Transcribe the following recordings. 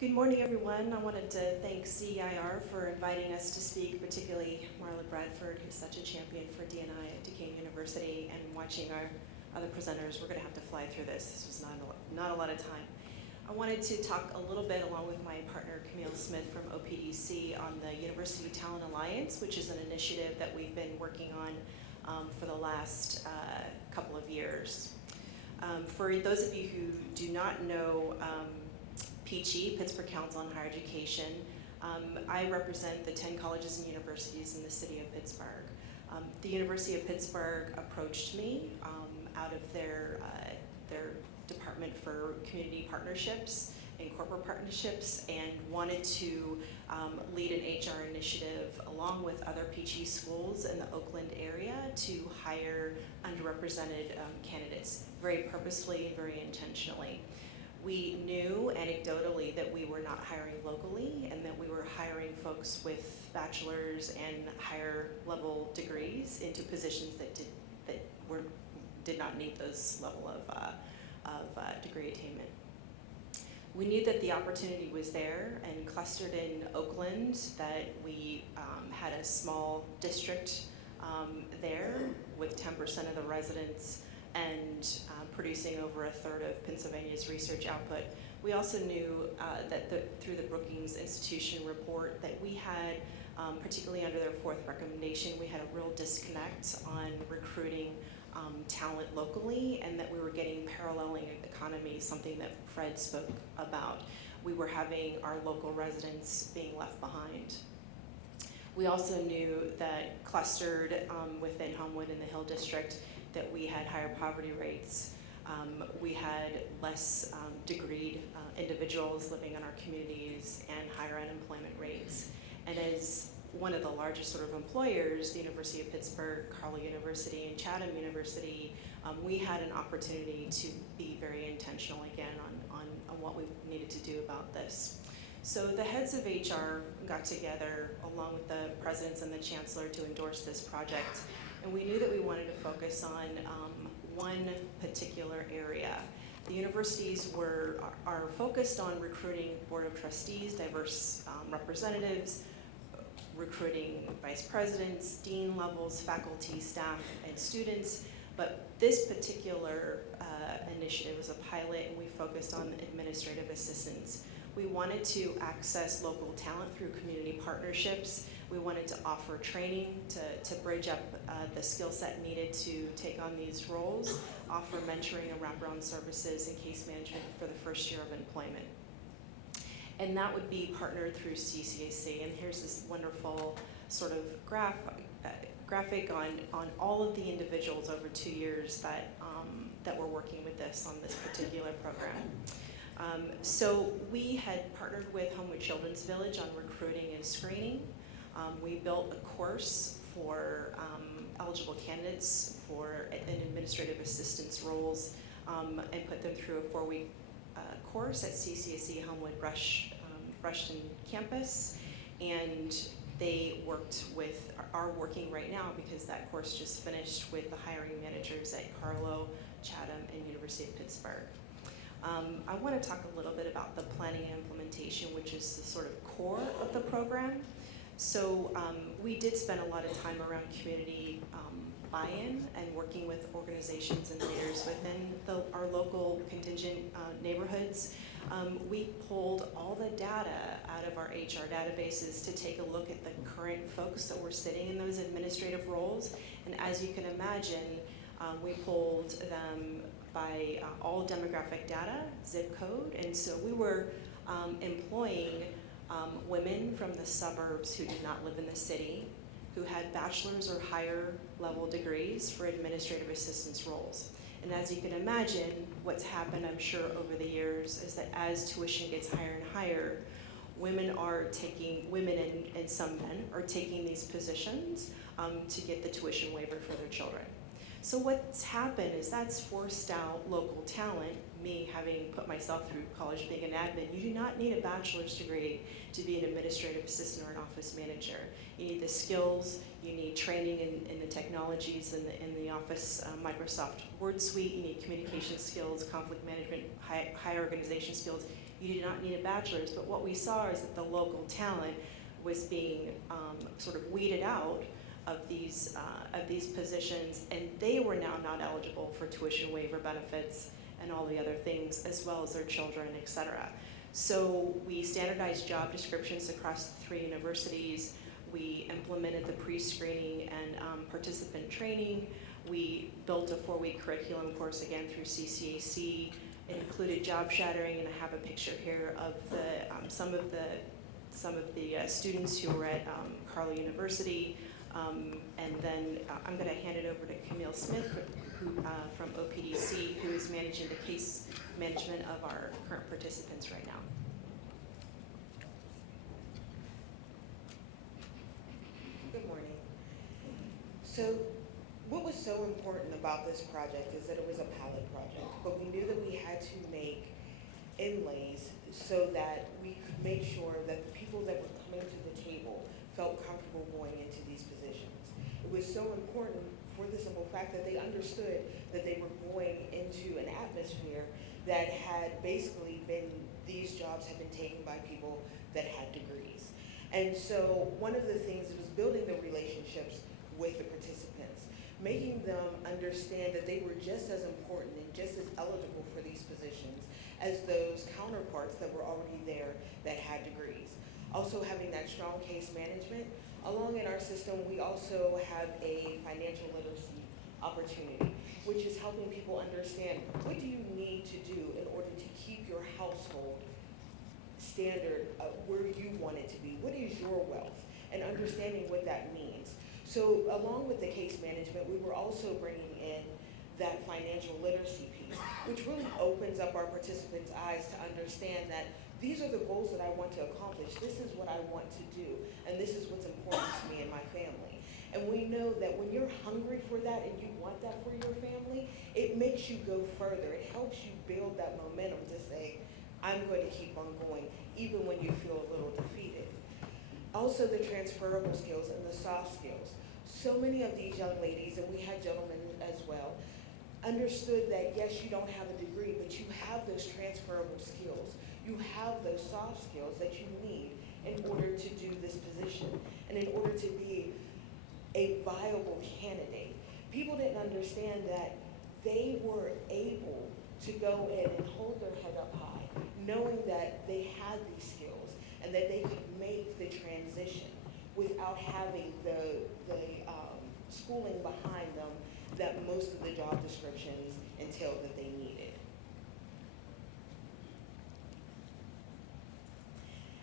Good morning, everyone. I wanted to thank CEIR for inviting us to speak, particularly Marla Bradford, who's such a champion for D&I at Duquesne University, and watching our other presenters. We're going to have to fly through this. This was not a lot of time. I wanted to talk a little bit, along with my partner Camille Smith from OPDC, on the University Talent Alliance, which is an initiative that we've been working on for the last couple of years. For those of you who do not know PCHE, Pittsburgh Council on Higher Education, I represent the 10 colleges and universities in the city of Pittsburgh. The University of Pittsburgh approached me out of their Department for Community Partnerships and Corporate Partnerships, and wanted to lead an HR initiative along with other PCHE schools in the Oakland area to hire underrepresented candidates, very purposefully and very intentionally. We knew anecdotally that we were not hiring locally and that we were hiring folks with bachelor's and higher level degrees into positions that did not need those level of degree attainment. We knew that the opportunity was there and clustered in Oakland, that we had a small district there with 10% of the residents and producing over a third of Pennsylvania's research output. We also knew that through the Brookings Institution report that we had, particularly under their fourth recommendation, we had a real disconnect on recruiting talent locally, and that we were getting paralleling economy, something that Fred spoke about. We were having our local residents being left behind. We also knew that clustered within Homewood and the Hill District, that we had higher poverty rates. We had less degreed individuals living in our communities and higher unemployment rates. And as one of the largest sort of employers, the University of Pittsburgh, Carlow University, and Chatham University, we had an opportunity to be very intentional again on what we needed to do about this. So the heads of HR got together along with the presidents and the chancellor to endorse this project. And we knew that we wanted to focus on one particular area. The universities are focused on recruiting board of trustees, diverse representatives, recruiting vice presidents, dean levels, faculty, staff, and students. But this particular initiative was a pilot, and we focused on administrative assistants. We wanted to access local talent through community partnerships. We wanted to offer training to bridge up the skill set needed to take on these roles, offer mentoring and wraparound services and case management for the first year of employment. And that would be partnered through CCAC. And here's this wonderful sort of graphic on all of the individuals over 2 years that were working with this on this particular program. So we had partnered with Homewood Children's Village on recruiting and screening. We built a course for eligible candidates for an administrative assistance roles and put them through a 4-week course at CCAC Homewood Rushton campus. And they are working right now, because that course just finished, with the hiring managers at Carlow, Chatham, and University of Pittsburgh. I want to talk a little bit about the planning and implementation, which is the sort of core of the program. So we did spend a lot of time around community buy-in and working with organizations and leaders within our local contingent neighborhoods. We pulled all the data out of our HR databases to take a look at the current folks that were sitting in those administrative roles. And as you can imagine, we pulled them by all demographic data, zip code, and so we were employing women from the suburbs who did not live in the city, who had bachelor's or higher level degrees for administrative assistance roles. And as you can imagine, what's happened, I'm sure, over the years is that as tuition gets higher and higher, women and some men are taking these positions to get the tuition waiver for their children. So what's happened is that's forced out local talent. Me having put myself through college being an admin, you do not need a bachelor's degree to be an administrative assistant or an office manager. You need the skills, you need training in the technologies in the Office Microsoft Word suite, you need communication skills, conflict management, high organization skills. You do not need a bachelor's, but what we saw is that the local talent was being sort of weeded out of these positions, and they were now not eligible for tuition waiver benefits and all the other things, as well as their children, et cetera. So we standardized job descriptions across the 3 universities. We implemented the pre-screening and participant training. We built a 4-week curriculum course, again, through CCAC. It included job shadowing, and I have a picture here of some of the students who were at Carlow University. And then I'm going to hand it over to Camille Smith, who from OPDC, who is managing the case management of our current participants right now. Good morning. So what was so important about this project is that it was a pilot project, but we knew that we had to make inlays so that we could make sure that the people that were coming to the table felt comfortable going into these positions. It was so important for the simple fact that they understood that they were going into an atmosphere that had basically been, these jobs had been taken by people that had degrees. And so one of the things was building the relationships with the participants, making them understand that they were just as important and just as eligible for these positions as those counterparts that were already there that had degrees. Also having that strong case management. Along in our system, we also have a financial literacy opportunity, which is helping people understand what do you need to do in order to keep your household standard where you want it to be. What is your wealth? And understanding what that means. So along with the case management, we were also bringing in that financial literacy piece, which really opens up our participants' eyes to understand that these are the goals that I want to accomplish. This is what I want to do, and this is what's important to me and my family. And we know that when you're hungry for that and you want that for your family, it makes you go further. It helps you build that momentum to say, I'm going to keep on going, even when you feel a little defeated. Also the transferable skills and the soft skills. So many of these young ladies, and we had gentlemen as well, understood that yes, you don't have a degree, but you have those transferable skills. You have those soft skills that you need in order to do this position and in order to be a viable candidate. People didn't understand that they were able to go in and hold their head up high, knowing that they had these skills and that they could make the transition without having the schooling behind them that most of the job descriptions entailed that they needed.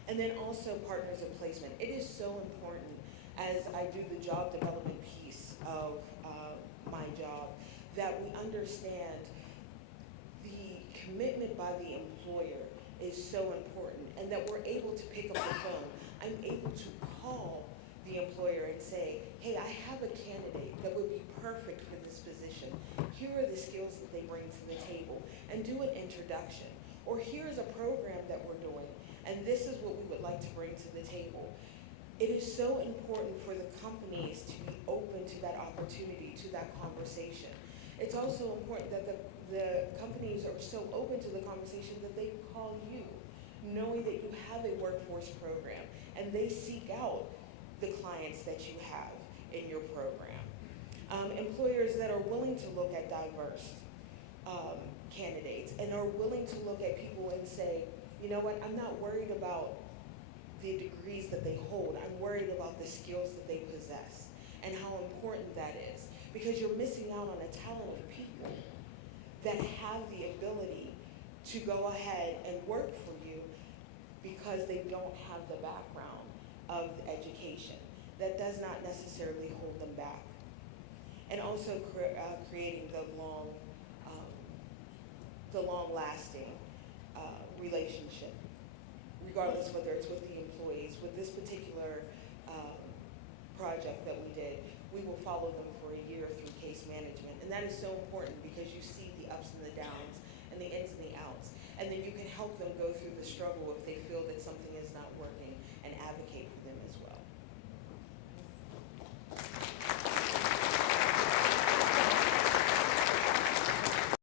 And then also partners in placement. It is so important as I do the job development piece of my job that we understand the commitment by the employer is so important, and that we're able to pick up the phone. I'm able to call the employer and say, hey, I have a candidate that would be perfect for this position. Here are the skills that they bring to the table, and do an introduction. Or here's a program that we're doing, and this is what we would like to bring to the table. It is so important for the companies to be open to that opportunity, to that conversation. It's also important that the companies are so open to the conversation that they call you, knowing that you have a workforce program, and they seek out the clients that you have in your program. Employers that are willing to look at diverse candidates and are willing to look at people and say, you know what, I'm not worried about the degrees that they hold. I'm worried about the skills that they possess and how important that is, because you're missing out on a talent of people that have the ability to go ahead and work for you because they don't have the background of education. That does not necessarily hold them back. And also creating the long-lasting relationship, regardless whether it's with the employees. With this particular project that we did, we will follow them for a year through case management. And that is so important because you see the ups and the downs and the ins and the outs. And then you can help them go through the struggle if they feel that something is not working and advocate for them as well.